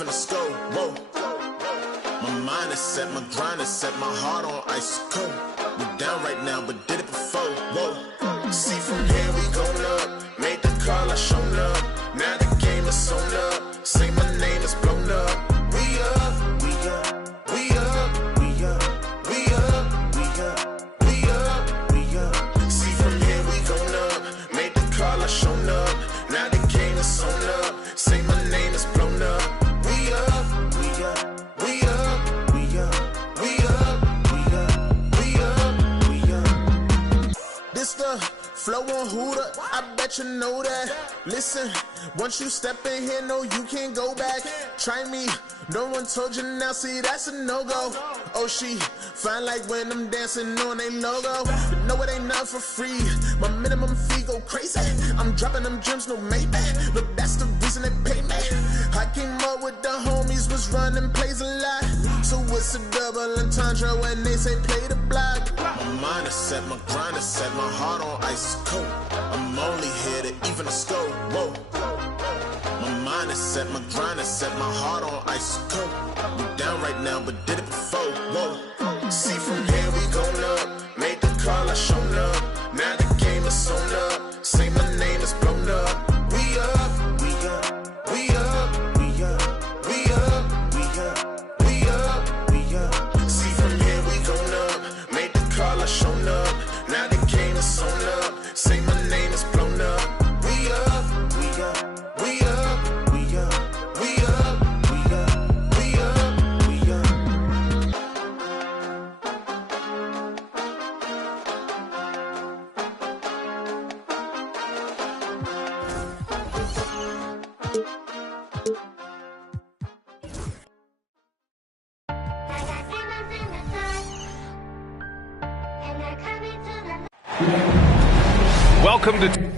even a scope. Whoa. My mind is set, my grind is set, my heart on ice cold. We down right now, but did it before. Whoa. See from here we going up. Made the call, I shown up. Now the game is sewn up. Say my name is blown up. We up, we up, we up, we up, we up, we up, we up, we up. See from here we going up. Made the call, I shown up. Now the game is sewn up. Say my name is blown up. We up, we up, we up, we up, we up, we up, we up, we up. This the flow on Hooter, I bet you know that. Listen, once you step in here, no, you can't go back. Try me, no one told you now, see, that's a no-go. Oh, she fine like when I'm dancing on they logo. But no, it ain't not for free. My minimum fee go crazy. I'm dropping them gems, no maybe. Look, that's the reason they pay me. I came up with the homies, was running plays a lot. So it's a double entendre when they say play the block. My mind is set, my grind is set, my heart on ice cold. I'm only here to even a scope. Whoa. My mind is set, my grind is set, my heart on ice cold. We down right now, but did it before. Whoa. See from here we going up. Made the call, I shown up. Now the game is sewn up. Say my name is blown up. We up, we up, we up, we up, we up, we up, we up, we up. See from here we going up. Made the call, I shown up. Now the game is sewn up. Say my name is blown up. We up, we up, we up, we up, we up, we up, we up, we up. Welcome to...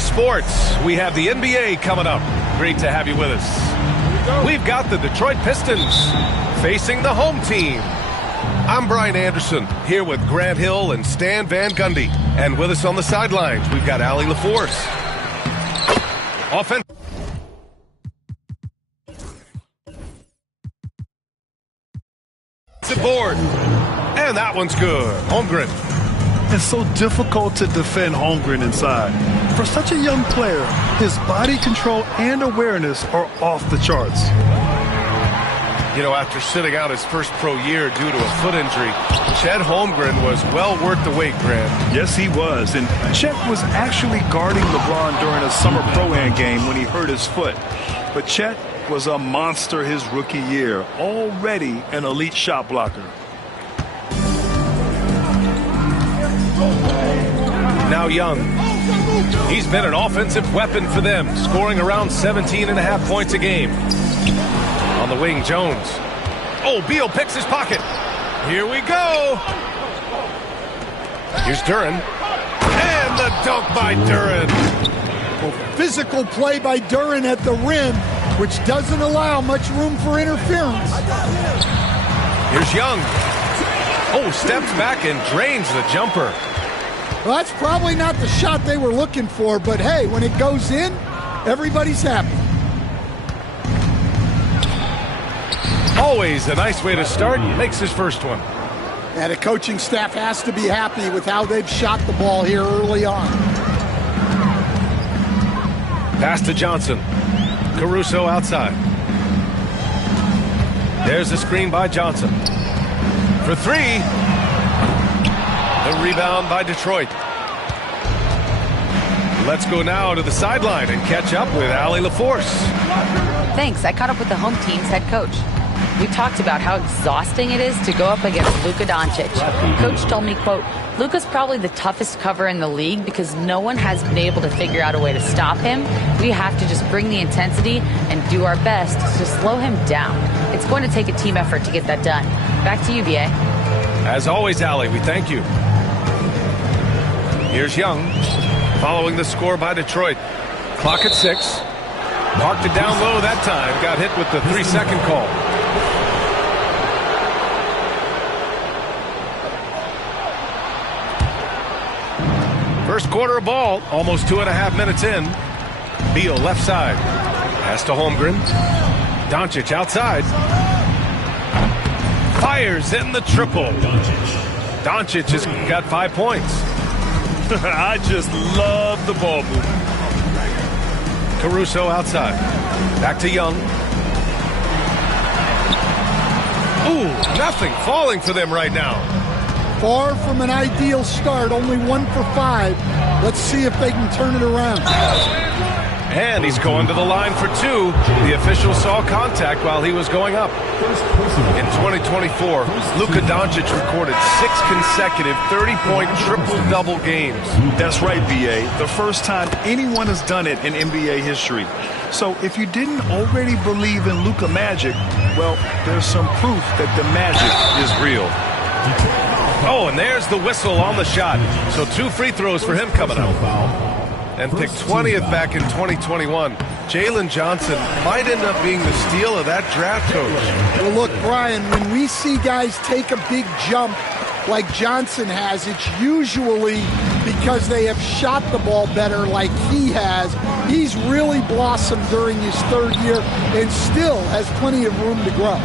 Sports. We have the NBA coming up. Great to have you with us. We've got the Detroit Pistons facing the home team. I'm Brian Anderson, here with Grant Hill and Stan Van Gundy. And with us on the sidelines, we've got Allie LaForce. Offense. Board. And that one's good. Holmgren. It's so difficult to defend Holmgren inside. For such a young player, his body control and awareness are off the charts. You know, after sitting out his first pro year due to a foot injury, Chet Holmgren was well worth the wait, Grant. Yes, he was. And Chet was actually guarding LeBron during a summer pro-am game when he hurt his foot. But Chet was a monster his rookie year, already an elite shot blocker. Now Young. He's been an offensive weapon for them, scoring around 17.5 points a game. On the wing, Jones. Oh, Beal picks his pocket. Here we go. Here's Duren. And the dunk by Duren. Well, physical play by Duren at the rim, which doesn't allow much room for interference. Here's Young. Oh, steps back and drains the jumper. Well, that's probably not the shot they were looking for, but hey, when it goes in, everybody's happy. Always a nice way to start. Makes his first one. And the coaching staff has to be happy with how they've shot the ball here early on. Pass to Johnson. Caruso outside. There's a screen by Johnson. For three. The rebound by Detroit. Let's go now to the sideline and catch up with Allie LaForce. Thanks. I caught up with the home team's head coach. We talked about how exhausting it is to go up against Luka Doncic. Coach told me, quote, Luka's probably the toughest cover in the league because no one has been able to figure out a way to stop him. We have to just bring the intensity and do our best to slow him down. It's going to take a team effort to get that done. Back to you, BA. As always, Allie, we thank you. Here's Young, following the score by Detroit. Clock at 6. Marked it down low that time. Got hit with the 3-second call. First quarter of ball, almost 2.5 minutes in. Beal left side. Pass to Holmgren. Doncic outside. Fires in the triple. Doncic has got 5 points. I just love the ball movement. Caruso outside. Back to Young. Ooh, nothing falling for them right now. Far from an ideal start, only 1 for 5. Let's see if they can turn it around. And he's going to the line for 2. The official saw contact while he was going up. In 2024, Luka Doncic recorded 6 consecutive 30-point triple-double games. That's right, BA. The first time anyone has done it in NBA history. So if you didn't already believe in Luka magic, well, there's some proof that the magic is real. Oh, and there's the whistle on the shot. So 2 free throws for him coming up. And picked 20th back in 2021. Jalen Johnson might end up being the steal of that draft, Coach. Well, look, Brian, when we see guys take a big jump like Johnson has, it's usually because they have shot the ball better like he has. He's really blossomed during his 3rd year and still has plenty of room to grow.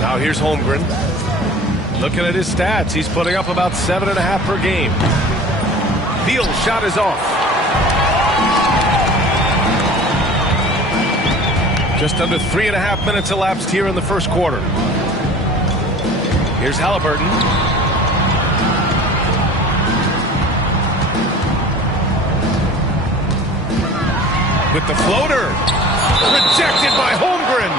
Now here's Holmgren. Looking at his stats, he's putting up about 7.5 per game. Beal's shot is off. Just under 3.5 minutes elapsed here in the first quarter. Here's Halliburton. With the floater. Rejected by Holmgren.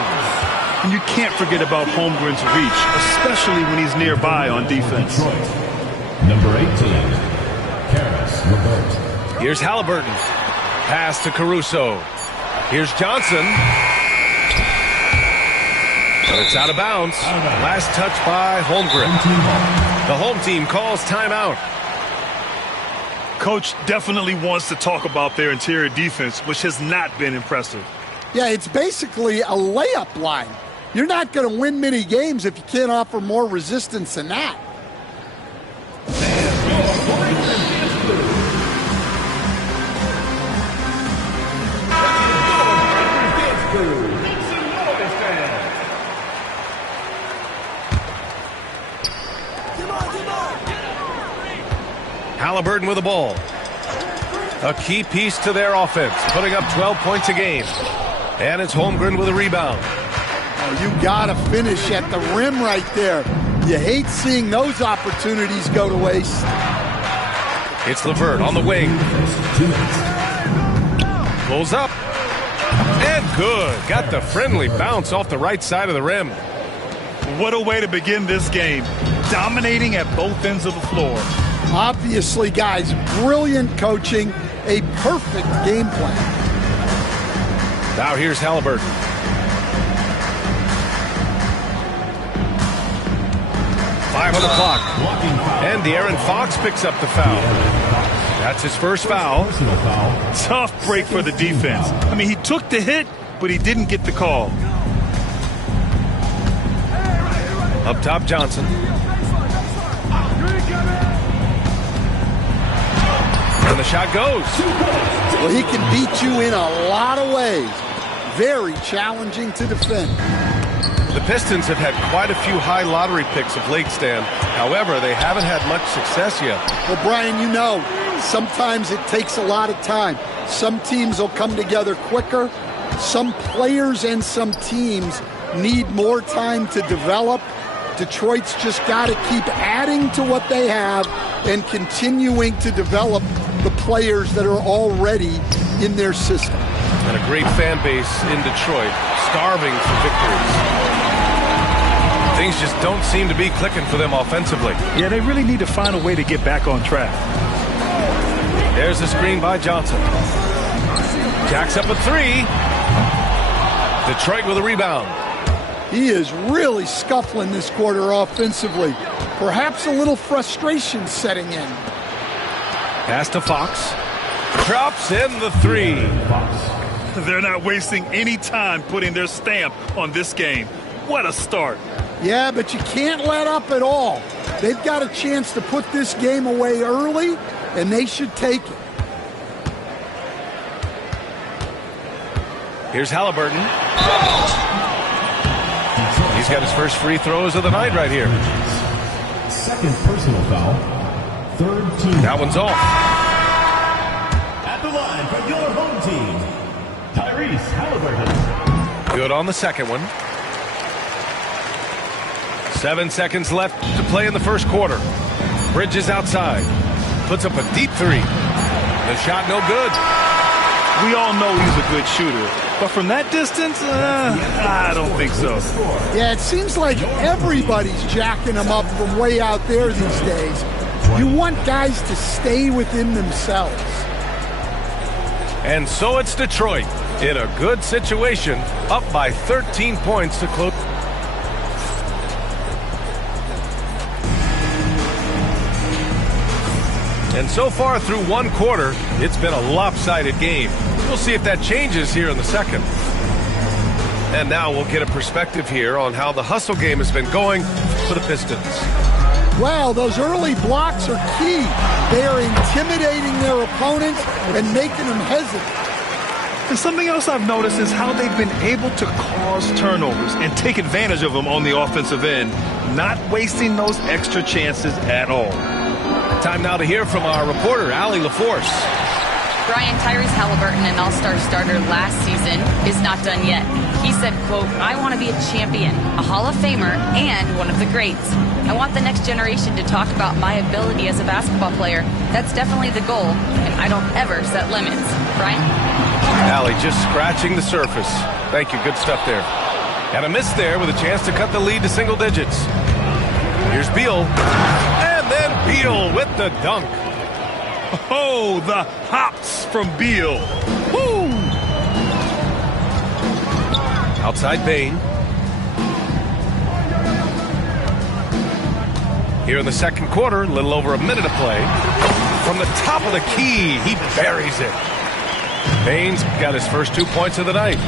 And you can't forget about Holmgren's reach, especially when he's nearby on defense. Number 18. Here's Halliburton. Pass to Caruso. Here's Johnson. But it's out of bounds. Last touch by Holmgren. The home team calls timeout. Coach definitely wants to talk about their interior defense, which has not been impressive. Yeah, it's basically a layup line. You're not going to win many games if you can't offer more resistance than that. Halliburton with the ball. A key piece to their offense, putting up 12 points a game. And it's Holmgren with a rebound. Oh, you got to finish at the rim right there. You hate seeing those opportunities go to waste. It's LeVert on the wing. Pulls up. And good. Got the friendly bounce off the right side of the rim. What a way to begin this game. Dominating at both ends of the floor. Obviously, guys, brilliant coaching, a perfect game plan. Now here's Halliburton. Five on the clock. And De'Aaron Fox picks up the foul. That's his first foul. Tough break for the defense. I mean, he took the hit, but he didn't get the call. Up top, Johnson. And the shot goes. Well, he can beat you in a lot of ways. Very challenging to defend. The Pistons have had quite a few high lottery picks of late, Stan. However, they haven't had much success yet. Well, Brian, you know, sometimes it takes a lot of time. Some teams will come together quicker. Some players and some teams need more time to develop. Detroit's just got to keep adding to what they have and continuing to develop the players that are already in their system. and a great fan base in Detroit, starving for victories. Things just don't seem to be clicking for them offensively. Yeah, they really need to find a way to get back on track. There's the screen by Johnson. Jacks up a three. Detroit with a rebound. He is really scuffling this quarter offensively. Perhaps a little frustration setting in. Pass to Fox. Drops in the three. They're not wasting any time putting their stamp on this game. What a start. Yeah, but you can't let up at all. They've got a chance to put this game away early, and they should take it. Here's Halliburton. He's got his first free throws of the night right here. Second personal foul. Third team. That one's off. At the line for your home team, Tyrese Halliburton. Good on the second one. 7 seconds left to play in the first quarter. Bridges outside. Puts up a deep three. The shot no good. We all know he's a good shooter, but from that distance, I don't think so. Yeah, it seems like everybody's jacking him up from way out there these days. You want guys to stay within themselves. And so it's Detroit in a good situation, up by 13 points to close. And so far through one quarter, it's been a lopsided game. We'll see if that changes here in the second. And now we'll get a perspective here on how the hustle game has been going for the Pistons. Well, those early blocks are key. They are intimidating their opponents and making them hesitant. And something else I've noticed is how they've been able to cause turnovers and take advantage of them on the offensive end, not wasting those extra chances at all. Time now to hear from our reporter, Allie LaForce. Brian, Tyrese Halliburton, an all-star starter last season, is not done yet. He said, quote, "I want to be a champion, a Hall of Famer, and one of the greats. I want the next generation to talk about my ability as a basketball player. That's definitely the goal, and I don't ever set limits." Brian? Allie just scratching the surface. Thank you. Good stuff there. And a miss there with a chance to cut the lead to single digits. Here's Beal. And then Beal with the dunk. Oh, the hops from Beal. Woo! Outside Bane. Here in the second quarter, a little over a minute to play. From the top of the key, he buries it. Bane's got his first 2 points of the night.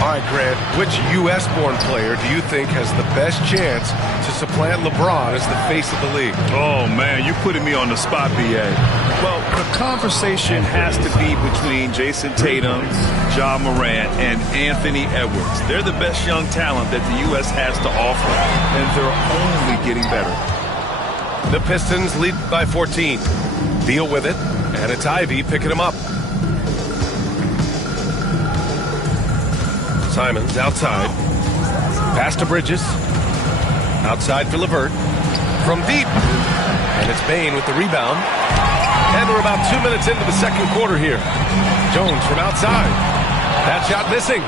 All right, Grant, which U.S.-born player do you think has the best chance to supplant LeBron as the face of the league? Oh, man, you're putting me on the spot, B.A. Well, the conversation has to be between Jason Tatum, Ja Morant, and Anthony Edwards. They're the best young talent that the U.S. has to offer, and they're only getting better. The Pistons lead by 14. Beal with it, and it's Ivy picking him up. Simons outside. Pass to Bridges. Outside for LeVert. From deep. And it's Bane with the rebound. And we're about 2 minutes into the second quarter here. Jones from outside. That shot missing.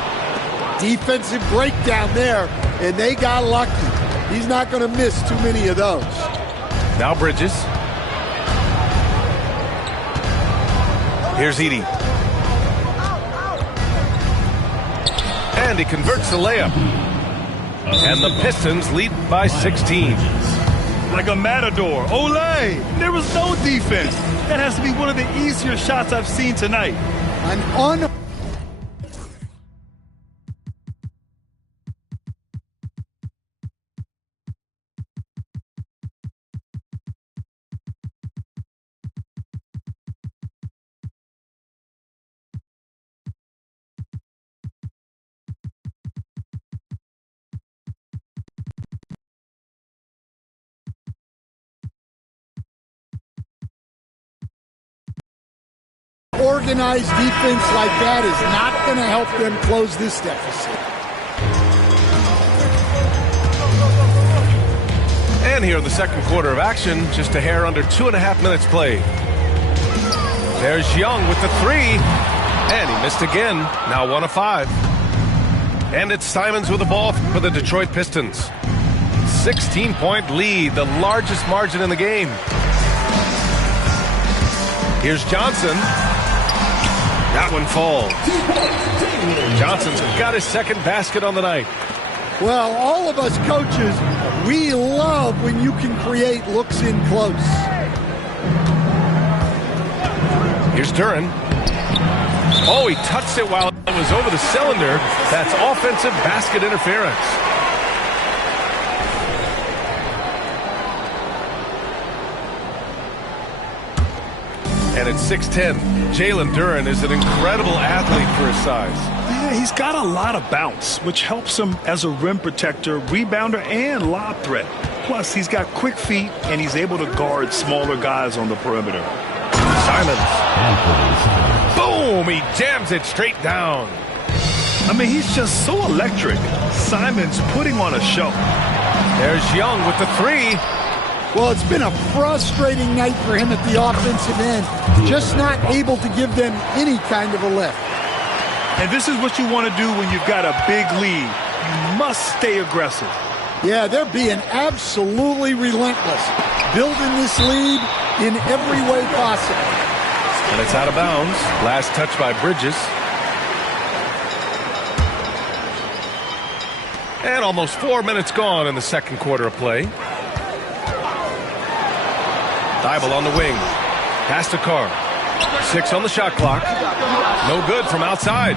Defensive breakdown there, and they got lucky. He's not going to miss too many of those. Now Bridges. Here's Edey. And he converts the layup. And the Pistons lead by 16. Like a matador. Olay! There was no defense. That has to be one of the easier shots I've seen tonight. An organized defense like that is not going to help them close this deficit. And here in the second quarter of action, just a hair under 2.5 minutes played. There's Young with the three. And he missed again. Now 1 of 5. And it's Simons with the ball for the Detroit Pistons. 16-point lead, the largest margin in the game. Here's Johnson. That one falls. Johnson's got his second basket on the night. Well, all of us coaches, we love when you can create looks in close. Here's Duren. Oh, he touched it while it was over the cylinder. That's offensive basket interference. And it's 6'10". Jalen Duren is an incredible athlete for his size. Yeah, he's got a lot of bounce, which helps him as a rim protector, rebounder, and lob threat. Plus, he's got quick feet, and he's able to guard smaller guys on the perimeter. Simons. Boom! He jams it straight down. I mean, he's just so electric. Simons putting on a show. There's Young with the 3. Well, it's been a frustrating night for him at the offensive end. Just not able to give them any kind of a lift. And this is what you want to do when you've got a big lead. You must stay aggressive. Yeah, they're being absolutely relentless, building this lead in every way possible. And it's out of bounds. Last touch by Bridges. And almost 4 minutes gone in the second quarter of play. Thybulle on the wing. Pass to Carr. 6 on the shot clock. No good from outside.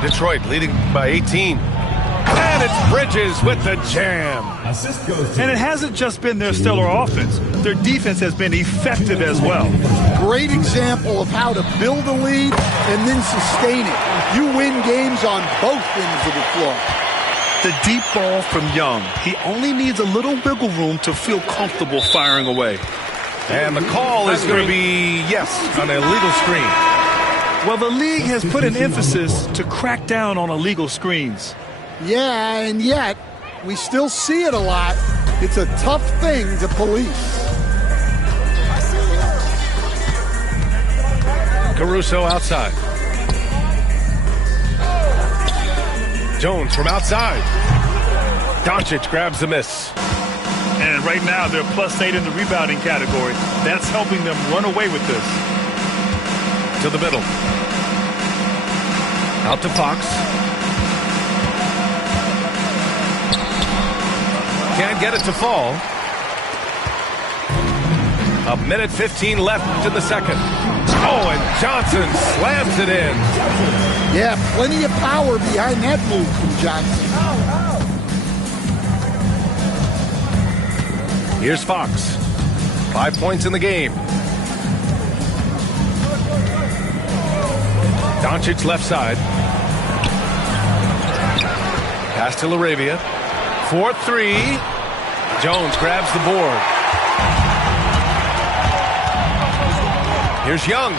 Detroit leading by 18. And it's Bridges with the jam. Assist goes to And it hasn't just been their stellar offense. Their defense has been effective as well. Great example of how to build a lead and then sustain it. You win games on both ends of the floor. The deep ball from Young. He only needs a little wiggle room to feel comfortable firing away. And the call is going to be, yes, an illegal screen. Well, the league has put an emphasis to crack down on illegal screens. Yeah, and yet, we still see it a lot. It's a tough thing to police. Caruso outside. Jones from outside. Doncic grabs the miss. And right now, they're +8 in the rebounding category. That's helping them run away with this. To the middle. Out to Fox. Can't get it to fall. 1:15 left in the second. Oh, and Johnson slams it in. Yeah, plenty of power behind that move from Johnson. Here's Fox. 5 points in the game. Doncic left side. Pass to LaRavia. 4-3. Jones grabs the board. Here's Young.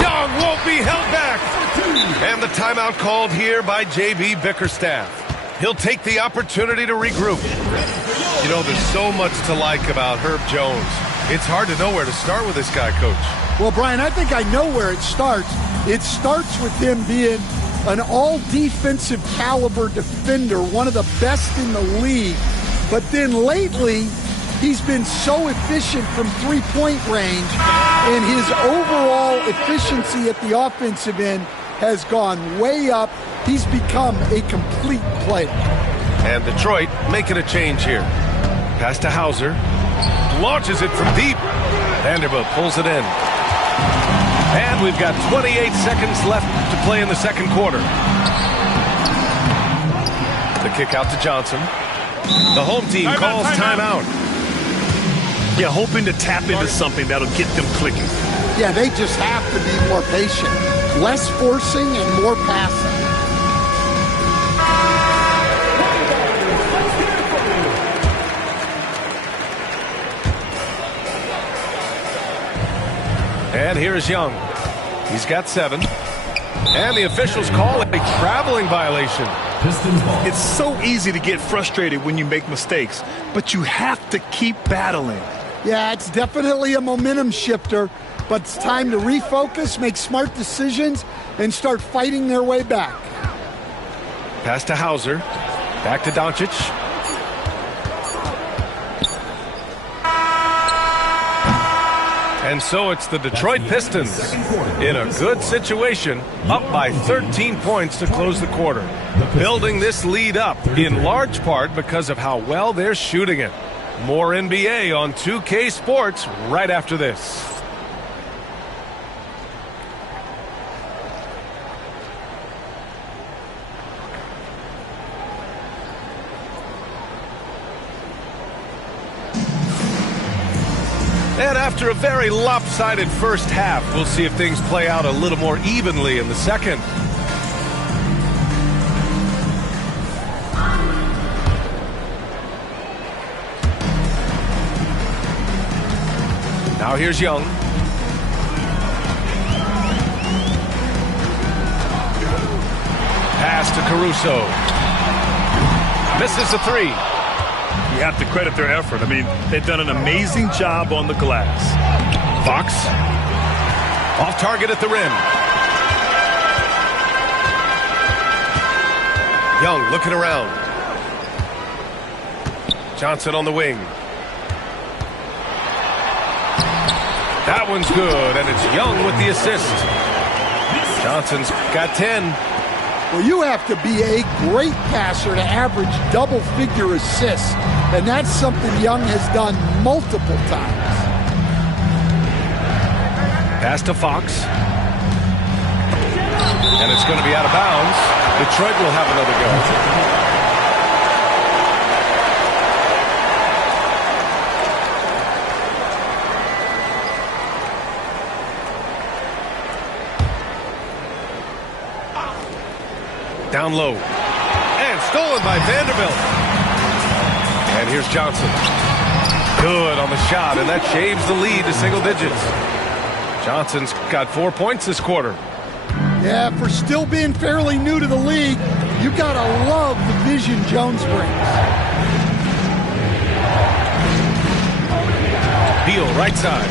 Young won't be held back. And the timeout called here by J.B. Bickerstaff. He'll take the opportunity to regroup. You know, there's so much to like about Herb Jones. It's hard to know where to start with this guy, Coach. Well, Brian, I think I know where it starts. It starts with him being an all-defensive caliber defender, one of the best in the league. But then lately, he's been so efficient from three-point range, and his overall efficiency at the offensive end has gone way up. He's become a complete player. And Detroit making a change here. Pass to Hauser. Launches it from deep. Vanderbilt pulls it in. And we've got 28 seconds left to play in the second quarter. The kick out to Johnson. The home team calls timeout. Yeah, hoping to tap into something that'll get them clicking. Yeah, they just have to be more patient. Less forcing and more passing. And here's Young. He's got 7. And the officials call it a traveling violation. Pistons ball. It's so easy to get frustrated when you make mistakes, but you have to keep battling. Yeah, it's definitely a momentum shifter. but it's time to refocus, make smart decisions, and start fighting their way back. Pass to Hauser. Back to Doncic. And so it's the Detroit Pistons in a good situation, up by 13 points to close the quarter. Building this lead up in large part because of how well they're shooting it. More NBA on 2K Sports right after this. And after a very lopsided first half, we'll see if things play out a little more evenly in the second. Now here's Young. Pass to Caruso. Misses the three. You have to credit their effort. I mean, they've done an amazing job on the glass. Fox. Off target at the rim. Young looking around. Johnson on the wing. That one's good, and it's Young with the assist. Johnson's got 10. Well, you have to be a great passer to average double-figure assists, and that's something Young has done multiple times. Pass to Fox. And it's going to be out of bounds. Detroit will have another go. Down low. And stolen by Vanderbilt. And here's Johnson. Good on the shot, and that shaves the lead to single digits. Johnson's got 4 points this quarter. Yeah, for still being fairly new to the league, you gotta love the vision Jones brings. Beal, right side.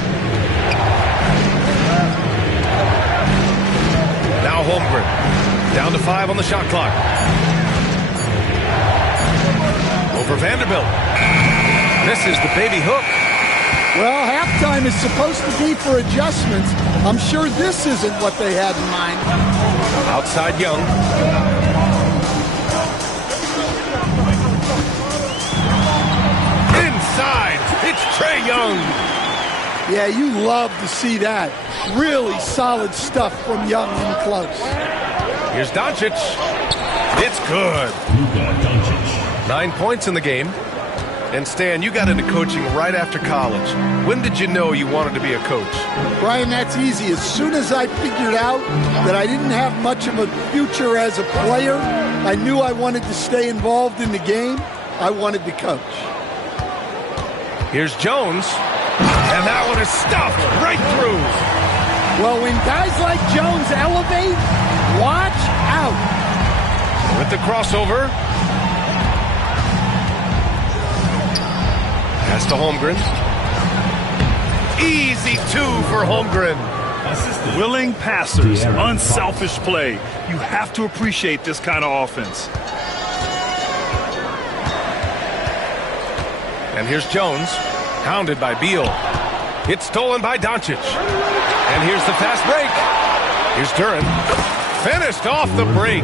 Now Holmgren. Down to 5 on the shot clock. Over Vanderbilt. Misses the baby hook. Well, halftime is supposed to be for adjustments. I'm sure this isn't what they had in mind. Outside Young. Inside, it's Trae Young. Yeah, you love to see that. Really solid stuff from Young in close. Here's Doncic. It's good. 9 points in the game. And Stan, you got into coaching right after college. When did you know you wanted to be a coach? Brian, that's easy. As soon as I figured out that I didn't have much of a future as a player, I knew I wanted to stay involved in the game. I wanted to coach. Here's Jones. And that one is stuffed right through. Well, when guys like Jones elevate, watch out. With the crossover. Pass to Holmgren. Easy 2 for Holmgren. Willing passers, unselfish play. You have to appreciate this kind of offense. And here's Jones, hounded by Beal. It's stolen by Doncic. And here's the fast break. Here's Duren. Finished off the break.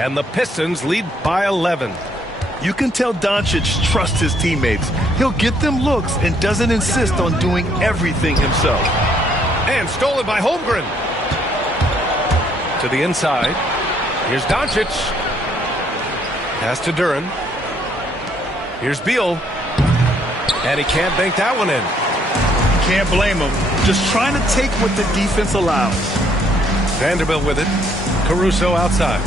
And the Pistons lead by 11. You can tell Doncic trusts his teammates. He'll get them looks and doesn't insist on doing everything himself. And stolen by Holmgren. To the inside. Here's Doncic. Pass to Duren. Here's Beal. And he can't bank that one in. Can't blame him. Just trying to take what the defense allows. Vanderbilt with it. Caruso outside.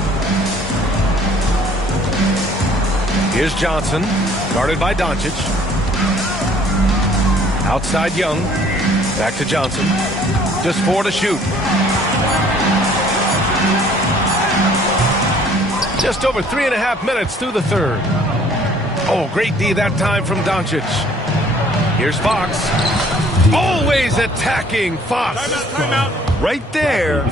Here's Johnson, guarded by Doncic. Outside Young. Back to Johnson. Just 4 to shoot. Just over 3.5 minutes through the third. Oh, great D that time from Doncic. Here's Fox. Always attacking Fox. Timeout. Right there.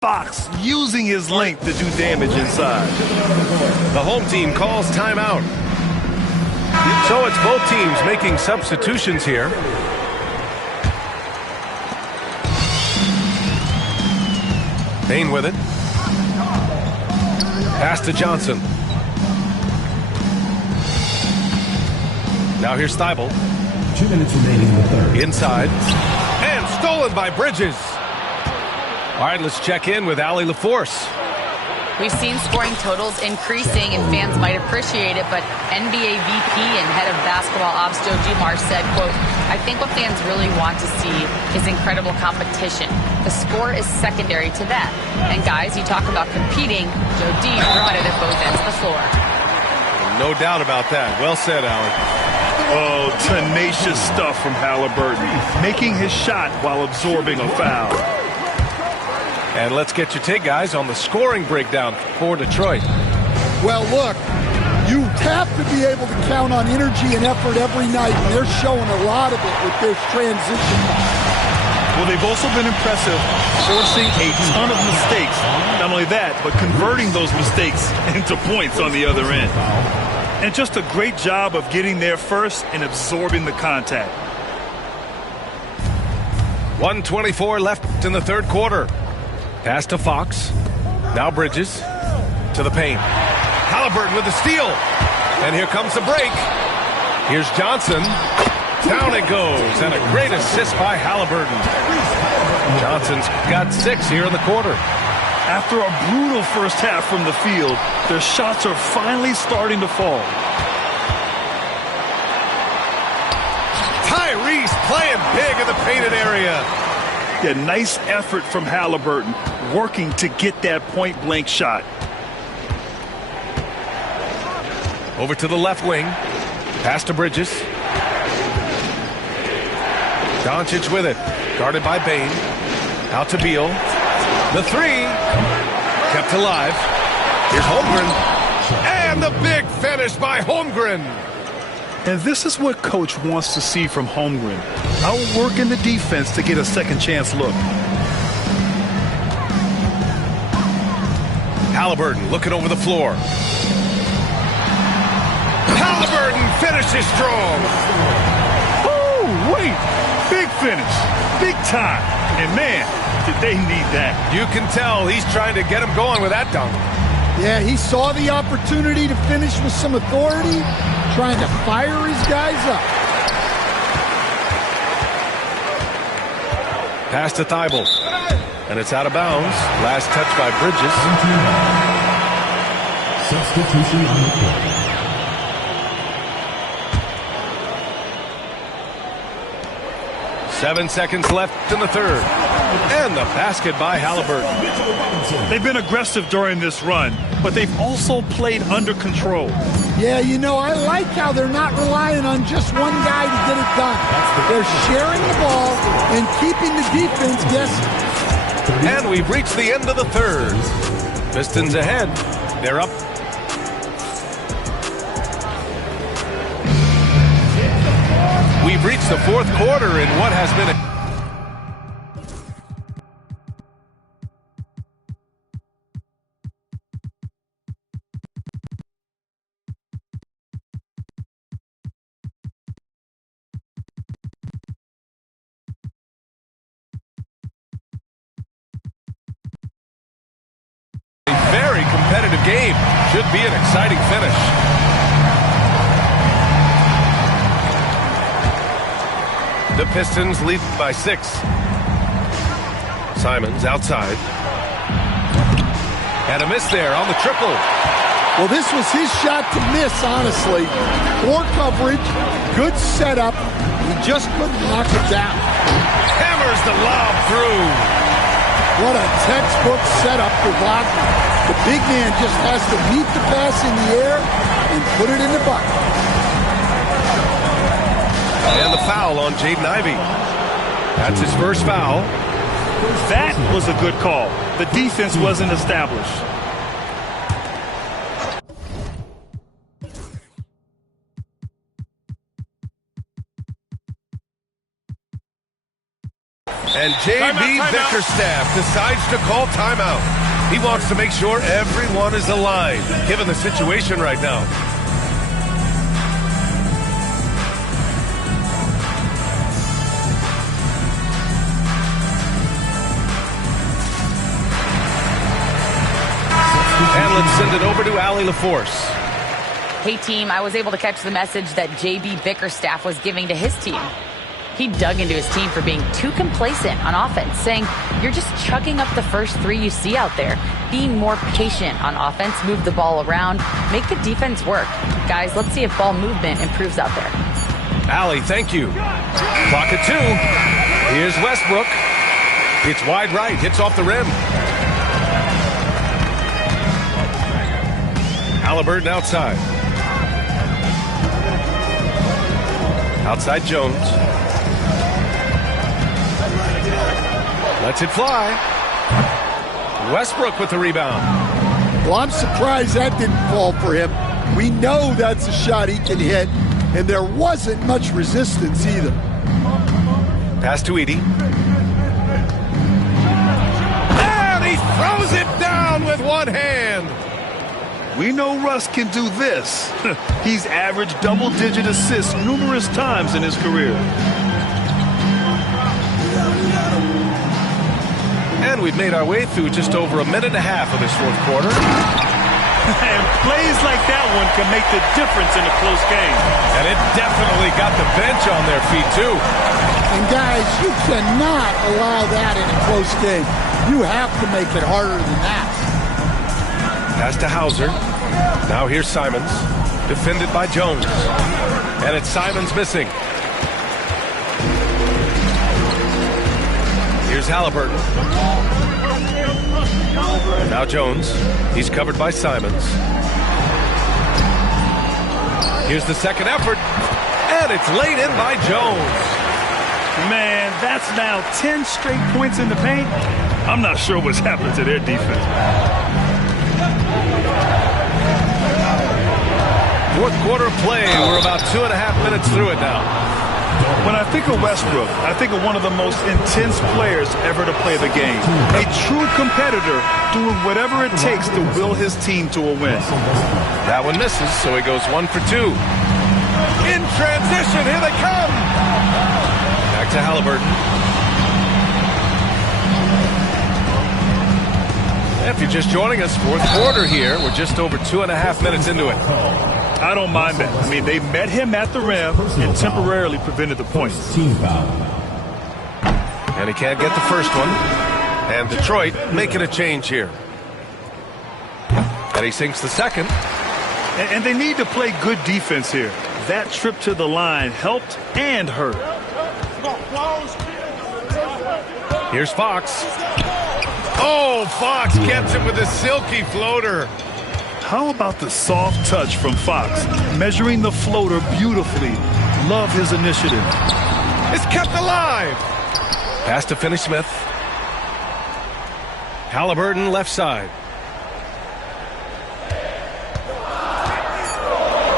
Fox using his length to do damage inside. The home team calls timeout. So it's both teams making substitutions here. Payne with it. Pass to Johnson. Now here's Thibault. 2 minutes remaining in the third. Inside. And stolen by Bridges. All right, let's check in with Allie LaForce. We've seen scoring totals increasing, and fans might appreciate it, but NBA VP and head of basketball ops Joe Dumars said, quote, "I think what fans really want to see is incredible competition. The score is secondary to that. And guys, you talk about competing, Joe D brought it at both ends of the floor." No doubt about that. Well said, Allie. Oh, tenacious stuff from Halliburton, making his shot while absorbing a foul. And let's get your take, guys, on the scoring breakdown for Detroit. Well, look, you have to be able to count on energy and effort every night, and they're showing a lot of it with this transition. Well, they've also been impressive, forcing a ton of mistakes. Not only that, but converting those mistakes into points on the other end. And just a great job of getting there first and absorbing the contact. 1:24 left in the third quarter. Pass to Fox. Now Bridges to the paint. Halliburton with the steal. And here comes the break. Here's Johnson. Down it goes. And a great assist by Halliburton. Johnson's got 6 here in the quarter. After a brutal first half from the field, their shots are finally starting to fall. Tyrese playing big in the painted area. Yeah, nice effort from Halliburton, working to get that point-blank shot. Over to the left wing. Pass to Bridges. Doncic with it. Guarded by Bane. Out to Beal. The three. Kept alive. Here's Holmgren. And the big finish by Holmgren. And this is what Coach wants to see from Holmgren. Outworking the defense to get a second chance look. Halliburton looking over the floor. Halliburton finishes strong. Oh, wait. Big finish. Big time. And man, did they need that. You can tell he's trying to get him going with that dunk. Yeah, he saw the opportunity to finish with some authority, trying to fire his guys up. Pass to Thibault. And it's out of bounds. Last touch by Bridges. Substitution on the court. 7 seconds left in the third. And the basket by Halliburton. They've been aggressive during this run, but they've also played under control. Yeah, you know, I like how they're not relying on just one guy to get it done. They're sharing the ball and keeping the defense guessing. And we've reached the end of the third. Pistons ahead. They're up. We've reached the fourth quarter in what has been a very competitive game. Should be an exciting finish. The Pistons lead by 6. Simons outside. And a miss there on the triple. Well, this was his shot to miss, honestly. Poor coverage, good setup. He just couldn't knock it down. Hammers the lob through. What a textbook setup for Wagner. The big man just has to meet the pass in the air and put it in the bucket. And the foul on Jaden Ivey. That's his first foul. That was a good call. The defense wasn't established. And J.B. Bickerstaff decides to call timeout. He wants to make sure everyone is aligned, given the situation right now. And let's send it over to Allie LaForce. Hey, team, I was able to catch the message that J.B. Bickerstaff was giving to his team. He dug into his team for being too complacent on offense, saying, you're just chucking up the first three you see out there. Be more patient on offense, move the ball around, make the defense work. Guys, let's see if ball movement improves out there. Allie, thank you. Clock at 2. Here's Westbrook. It's wide right, hits off the rim. Halliburton outside. Outside Jones. Lets it fly. Westbrook with the rebound. Well, I'm surprised that didn't fall for him. We know that's a shot he can hit, and there wasn't much resistance either. Pass to Edey. And he throws it down with one hand. We know Russ can do this. He's averaged double-digit assists numerous times in his career. And we've made our way through just over a minute and a half of this fourth quarter. And plays like that one can make the difference in a close game. And it definitely got the bench on their feet, too. And, guys, you cannot allow that in a close game. You have to make it harder than that. Pass to Hauser. Now here's Simons. Defended by Jones. And it's Simons missing. Here's Halliburton. Now Jones. He's covered by Simons. Here's the second effort. And it's laid in by Jones. Man, that's now 10 straight points in the paint. I'm not sure what's happened to their defense. Fourth quarter of play. We're about 2.5 minutes through it now. When I think of Westbrook, I think of one of the most intense players ever to play the game. A true competitor doing whatever it takes to will his team to a win. That one misses, so he goes 1 for 2. In transition, here they come. Back to Halliburton. If you're just joining us, fourth quarter here. We're just over 2.5 minutes into it. I don't mind that. I mean, they met him at the rim and temporarily prevented the points. Team foul. And he can't get the first one. And Detroit making a change here. And he sinks the second. And they need to play good defense here. That trip to the line helped and hurt. Here's Fox. Oh, Fox gets it with a silky floater. How about the soft touch from Fox? Measuring the floater beautifully. Love his initiative. It's kept alive. Pass to Finney-Smith. Halliburton left side.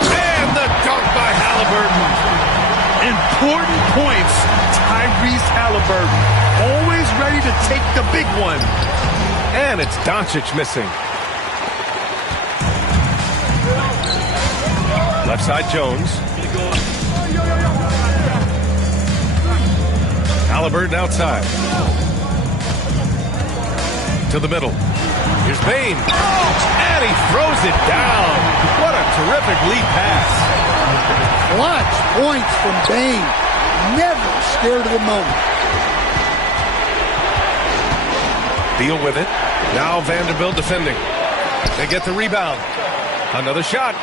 And the dunk by Halliburton. Important points. Tyrese Halliburton. Always ready to take the big one. And it's Doncic missing. Left side Jones. Halliburton outside. To the middle. Here's Bane. And he throws it down. What a terrific lead pass. Clutch points from Bane. Never scared of the moment. Deal with it. Now Vanderbilt defending. They get the rebound. Another shot.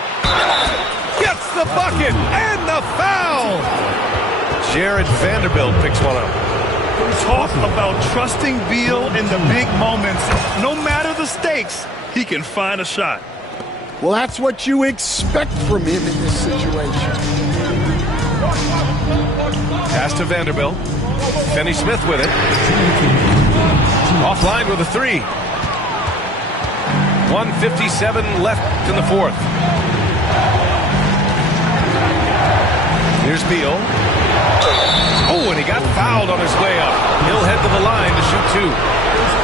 Gets the bucket and the foul. Jared Vanderbilt picks one up. Talk about trusting Beal in the big moments. No matter the stakes, he can find a shot. Well, that's what you expect from him in this situation. Pass to Vanderbilt. Finney Smith with it. Offline with a three. 1:57 left in the fourth. Here's Beal. Oh, and he got fouled on his way up. He'll head to the line to shoot two.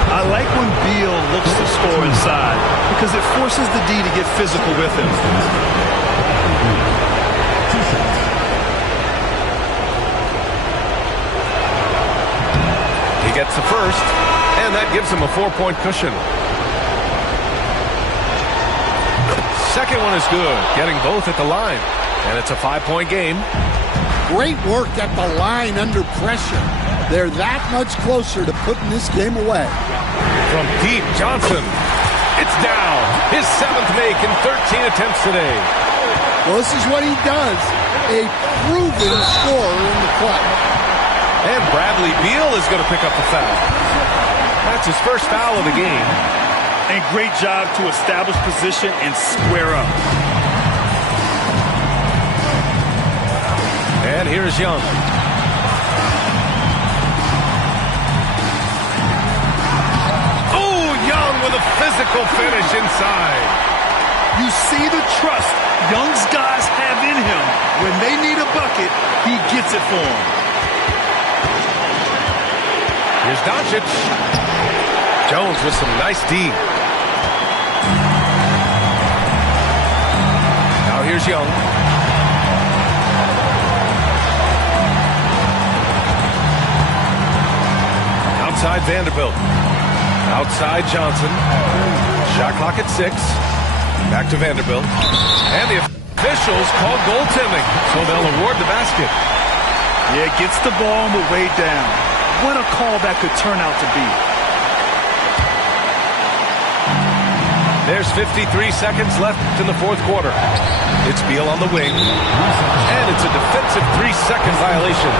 I like when Beal looks to score inside because it forces the D to get physical with him. He gets the first, and that gives him a 4-point cushion. Second one is good, getting both at the line, and it's a 5-point game. Great work at the line under pressure. They're that much closer to putting this game away. From deep, Johnson. It's down. His 7th make in 13 attempts today. Well, this is what he does. A proven scorer in the clutch. And Bradley Beal is going to pick up the foul. That's his first foul of the game. And great job to establish position and square up. And here's Young. Oh, Young with a physical finish inside. You see the trust Young's guys have in him. When they need a bucket, he gets it for them. Here's Doncic. Jones with some nice D. Now here's Young. Outside Vanderbilt. Outside Johnson. Shot clock at 6. Back to Vanderbilt. And the officials call goaltending, so they'll award the basket. Yeah, gets the ball on the way down. What a call that could turn out to be. There's 53 seconds left in the fourth quarter. It's Beal on the wing. And it's a defensive 3-second violation.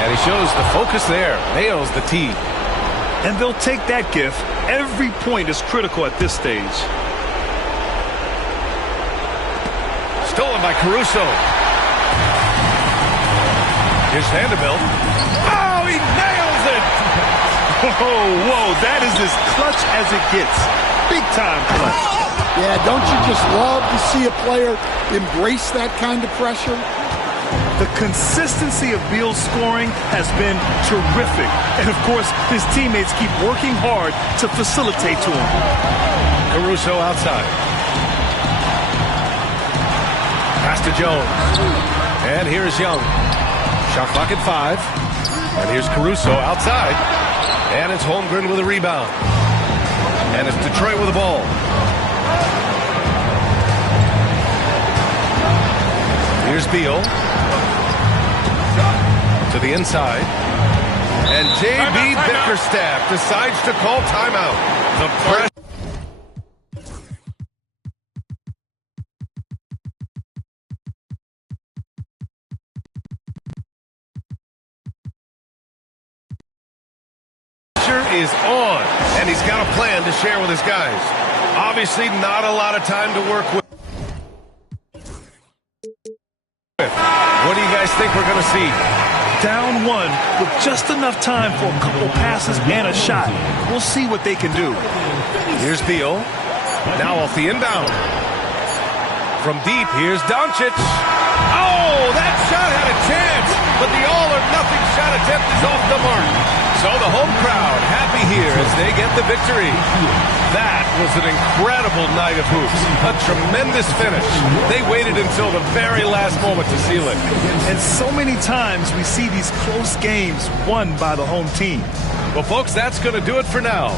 And he shows the focus there. Nails the tee. And they'll take that gift. Every point is critical at this stage. Stolen by Caruso. Here's Vanderbilt. Oh, he nails it! Whoa, that is as clutch as it gets. Big time clutch. Yeah, don't you just love to see a player embrace that kind of pressure? The consistency of Beal's scoring has been terrific. And, of course, his teammates keep working hard to facilitate to him. Caruso outside. Pass to Jones. And here's Young. Shot clock at 5. And here's Caruso outside. And it's Holmgren with a rebound. And it's Detroit with the ball. Here's Beal. To the inside. And J.B. Bickerstaff decides to call timeout. The pressure is on, and he's got a plan to share with his guys. Obviously, not a lot of time to work with. What do you guys think we're going to see? Down 1 with just enough time for a couple passes and a shot. We'll see what they can do. Here's Beal. Now off the inbound. From deep, here's Doncic. Oh, that shot had a chance, but the all-or-nothing shot attempt is off the mark. So the home crowd happy here as they get the victory. That was an incredible night of hoops. A tremendous finish. They waited until the very last moment to seal it. And so many times we see these close games won by the home team. Well, folks, that's going to do it for now.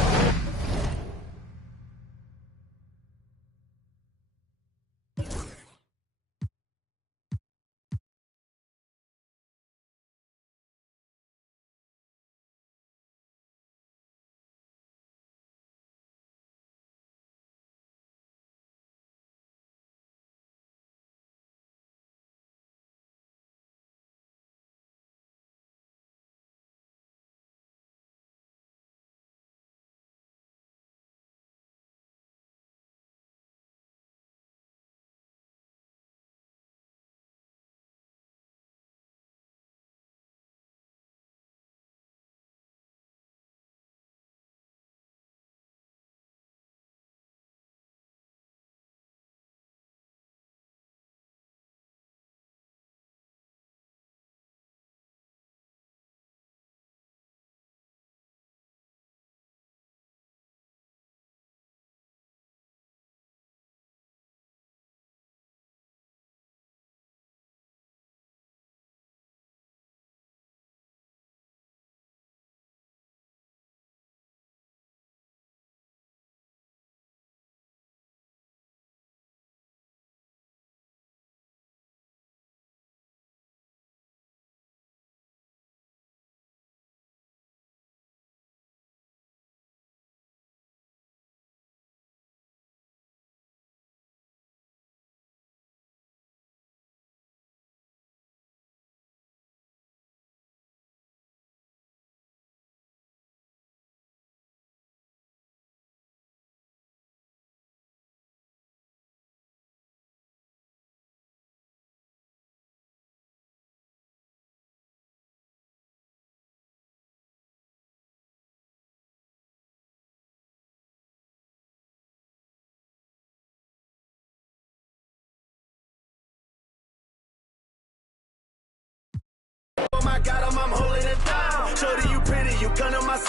Oh my God, I'm holding it down. Shorty, you pretty, you come to my city.